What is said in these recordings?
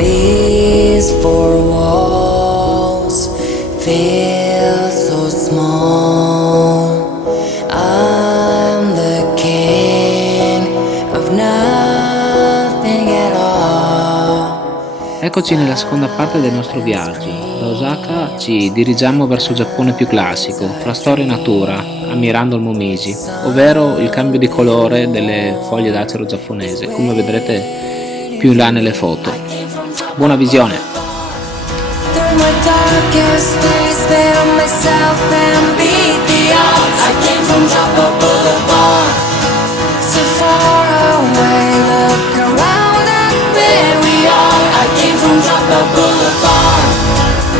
These four walls feel so small. I'm the king of nothing at all. Eccoci nella seconda parte del nostro viaggio. Da Osaka ci dirigiamo verso il Giappone più classico, fra storia e natura, ammirando il Momiji, ovvero il cambio di colore delle foglie d'acero giapponese, come vedrete più in là nelle foto. Buona visione! Through my darkest days, found myself and beat the odds. I came from Joppa Boulevard, so far away. Look around at where we are. I came from Joppa Boulevard.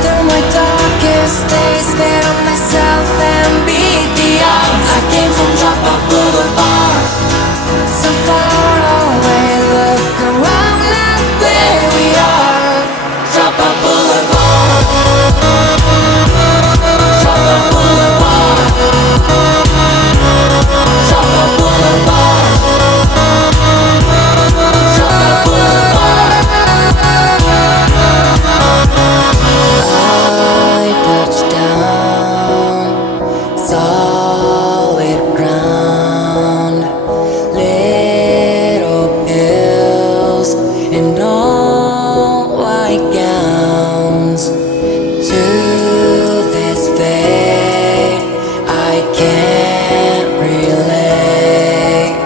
Through my darkest days, found myself and beat the odds. I came from Joppa Boulevard, so far away. Look around at where we are. Joppa Boulevard, Joppa Boulevard, Joppa Boulevard, Joppa Boulevard. I touched down solid ground, little pills and all white gowns. To this fate I can't relate.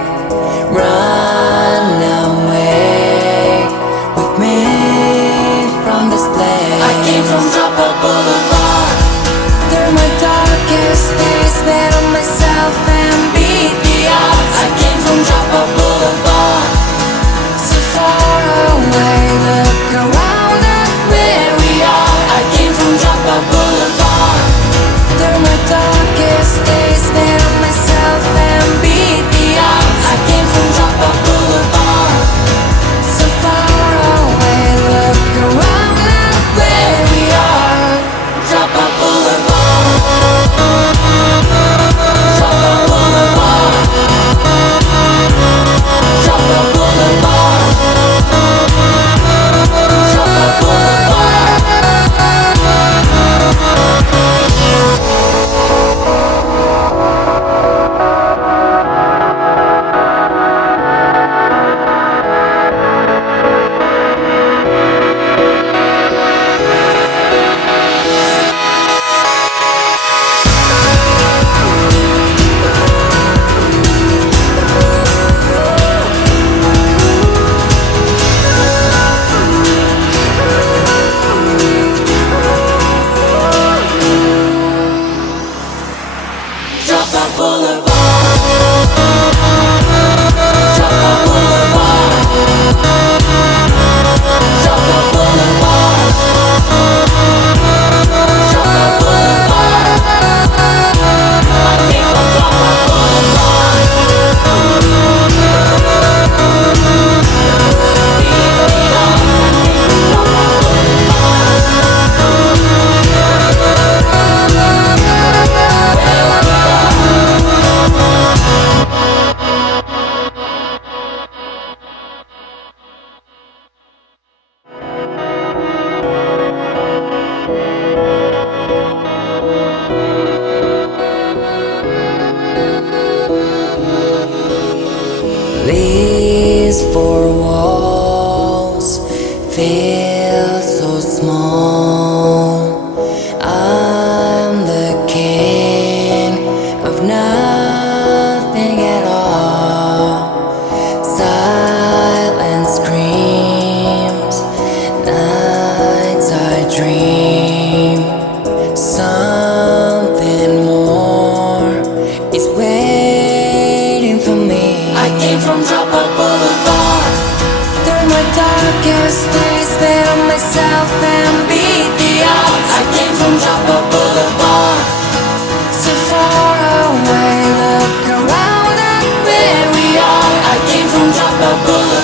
Run away with me from this place. I came from Joppa Boulevard. Through my darkest days, found myself and beat the odds. I came from Joppa Boulevard, so far away. Look around at where we are. I came from Joppa Boulevard. Through my darkest days, found myself and beat the odds. I came from Joppa Boulevard, so far away. Look around at where we are. Joppa Boulevard, Joppa Boulevard, Joppa Boulevard, Joppa Boulevard. Joppa Boulevard, Joppa Boulevard, Joppa Boulevard, Joppa Boulevard. I came from Joppa Boulevard. These four walls feel so small. I'm the king of nothing at all. Silence screams, nights I dream. Something more is waiting for me. I came from Joppa Boulevard. Through my darkest days, found myself and beat the odds. I came from Joppa Boulevard, so far away. Look around at where we are. I came from Joppa Boulevard.